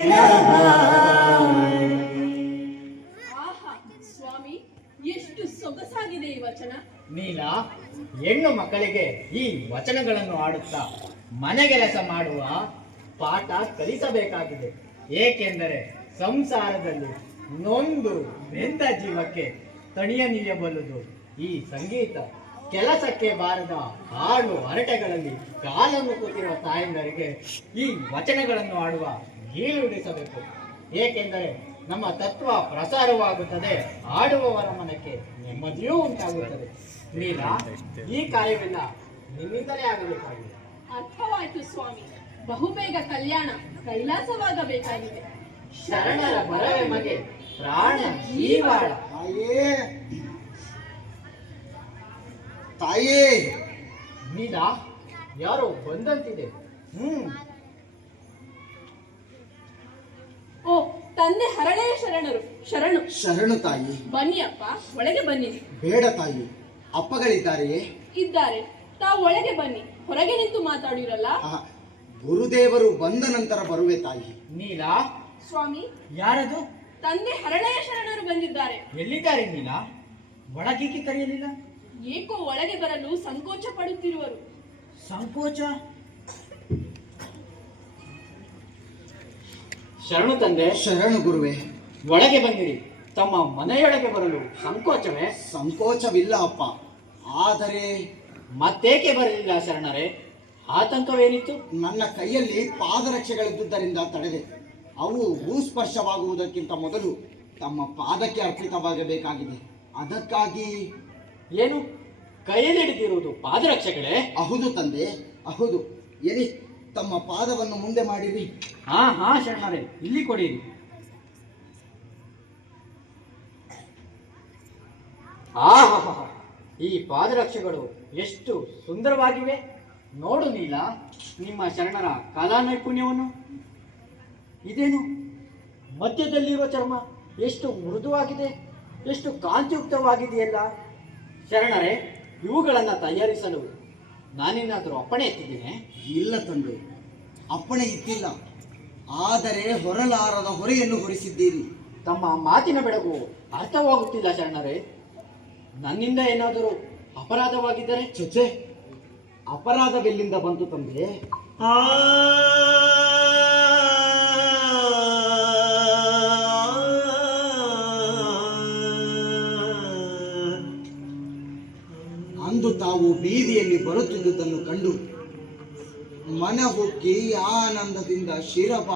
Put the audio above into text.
ಆಹಾ ಸ್ವಾಮಿ, ಎಷ್ಟು ಸೊಗಸಾಗಿದೆ ಈ ವಚನ. ನೀಲ, ಹೆಣ್ಣು ಮಕ್ಕಳಿಗೆ ಈ ವಚನಗಳನ್ನು ಆಡುತ್ತಾ ಮನೆಗೆಲಸ ಮಾಡುವ ಪಾಠ ಕಲಿಸಬೇಕಾಗಿದೆ. ಏಕೆಂದರೆ ಸಂಸಾರದಲ್ಲಿ ನೊಂದು ಬೆಂದ ಜೀವಕ್ಕೆ ತಣಿಯ ನೀಯಬಲ್ಲುದು ಈ ಸಂಗೀತ. ಕೆಲಸಕ್ಕೆ ಬಾರದ ಹಾಡು ಹರಟೆಗಳಲ್ಲಿ ಕಾಲನ್ನು ಕೂತಿರುವ ತಾಯಂದರಿಗೆ ಈ ವಚನಗಳನ್ನು ಆಡುವ ಗೀಳುಡಿಸಬೇಕು. ಏಕೆಂದರೆ ನಮ್ಮ ತತ್ವ ಪ್ರಸಾರವಾಗುತ್ತದೆ, ಆಡುವವರ ಮನಕ್ಕೆ ನೆಮ್ಮದಿಯೂ ಉಂಟಾಗುತ್ತದೆ. ನೀಲ, ಈ ಕಾರ್ಯವೆಲ್ಲ ನಿಮ್ಮಿಂದಲೇ ಆಗಬೇಕಾಗಿದೆ. ಅರ್ಥವಾಯ್ತು ಸ್ವಾಮಿ. ಬಹುಬೇಗ ಕಲ್ಯಾಣ ಕೈಲಾಸವಾಗಬೇಕಾಗಿದೆ. ಶರಣರ ಬರವೆ ಮಗೆ ಪ್ರಾಣ ಜೀವಾಳ. ತಾಯೇ, ನೀಲ, ಯಾರೋ ಬಂದಂತಿದೆ. ಓ ತಂದೆ ಹರಳೆಯ ಶರಣರು. ಶರಣು ಶರಣು ತಾಯಿ. ಬನ್ನಿ ಅಪ್ಪ, ಒಳಗೆ ಬನ್ನಿ. ಬೇಡ ತಾಯಿ, ಅಪ್ಪಗಳಿದ್ದಾರೆಯೇ? ಇದ್ದಾರೆ. ತಾವು ಒಳಗೆ ಬನ್ನಿ, ಹೊರಗೆ ನಿಂತು ಮಾತಾಡಿರಲ್ಲ. ಗುರುದೇವರು ಬಂದ ನಂತರ ಬರುವೆ ತಾಯಿ. ನೀಲ, ಸ್ವಾಮಿ, ಯಾರದು? ತಂದೆ ಹರಳೆಯ ಶರಣರು ಬಂದಿದ್ದಾರೆ. ಎಲ್ಲಿದ್ದಾರೆ ನೀಲ? ಒಳಗೇಕೆ ಕರೆಯಲಿಲ್ಲ? ಏಕೋ ಒಳಗೆ ಬರಲು ಸಂಕೋಚ ಪಡುತ್ತಿರುವರು. ಸಂಕೋಚ? ಶರಣು ತಂದೆ. ಶರಣು ಗುರುವೆ. ಒಳಗೆ ಬಂದಿರಿ. ತಮ್ಮ ಮನೆಯೊಳಗೆ ಬರಲು ಸಂಕೋಚವೇ? ಸಂಕೋಚವಿಲ್ಲ ಅಪ್ಪ, ಆದರೆ ಮತ್ತೇಕೆ ಬರಲಿಲ್ಲ ಶರಣರೇ? ಆತಂಕವೇನಿತ್ತು? ನನ್ನ ಕೈಯಲ್ಲಿ ಪಾದರಕ್ಷೆಗಳಿದ್ದುದರಿಂದ ತಡೆದೆ. ಅವು ಭೂಸ್ಪರ್ಶವಾಗುವುದಕ್ಕಿಂತ ಮೊದಲು ತಮ್ಮ ಪಾದಕ್ಕೆ ಅರ್ಪಿತವಾಗಬೇಕಾಗಿದೆ. ಅದಕ್ಕಾಗಿ. ಏನು ಕೈಯಲ್ಲಿ ಹಿಡಿದಿರುವುದು ಪಾದರಕ್ಷೆಗಳೇ? ಅಹುದು ತಂದೆ, ಅಹುದು. ಎಲ್ಲಿ ತಮ್ಮ ಪಾದವನ್ನು ಮುಂದೆ ಮಾಡಿರಿ. ಹಾ ಶರಣರೇ, ಇಲ್ಲಿ ಕೊಡಿರಿ. ಈ ಪಾದರಕ್ಷೆಗಳು ಎಷ್ಟು ಸುಂದರವಾಗಿವೆ. ನೋಡು ನೀಲ, ನಿಮ್ಮ ಶರಣರ ಕಲಾ ನೈಪುಣ್ಯವನ್ನು. ಇದೇನು ಮಧ್ಯದಲ್ಲಿರುವ ಚರ್ಮ ಎಷ್ಟು ಮೃದುವಾಗಿದೆ, ಎಷ್ಟು ಕಾಂತಿಯುಕ್ತವಾಗಿದೆಯಲ್ಲ. ಶರಣರೇ, ಇವುಗಳನ್ನು ತಯಾರಿಸಲು ನಾನೇನಾದರೂ ಅಪ್ಪಣೆ ಎತ್ತಿದ್ದೇನೆ? ಇಲ್ಲ ತಂದೆ, ಅಪ್ಪಣೆ ಇತ್ತಿಲ್ಲ. ಆದರೆ ಹೊರಲಾರದ ಹೊರೆಯನ್ನು ಹೊರಿಸಿದ್ದೀರಿ. ತಮ್ಮ ಮಾತಿನ ಬೆಳಗು ಅರ್ಥವಾಗುತ್ತಿಲ್ಲ ಶರಣರೇ. ನನ್ನಿಂದ ಏನಾದರೂ ಅಪರಾಧವಾಗಿದ್ದರೆ? ಚಚೆ, ಅಪರಾಧವೆಲ್ಲಿಂದ ಬಂತು ತಂದೆ? ಅಂದು ತಾವು ಬೀದಿಯಲ್ಲಿ ಬರುತ್ತಿದ್ದುದನ್ನು ಕಂಡು ಮನ ಹೊಕ್ಕಿ ಆನಂದದಿಂದ ಶಿರಬ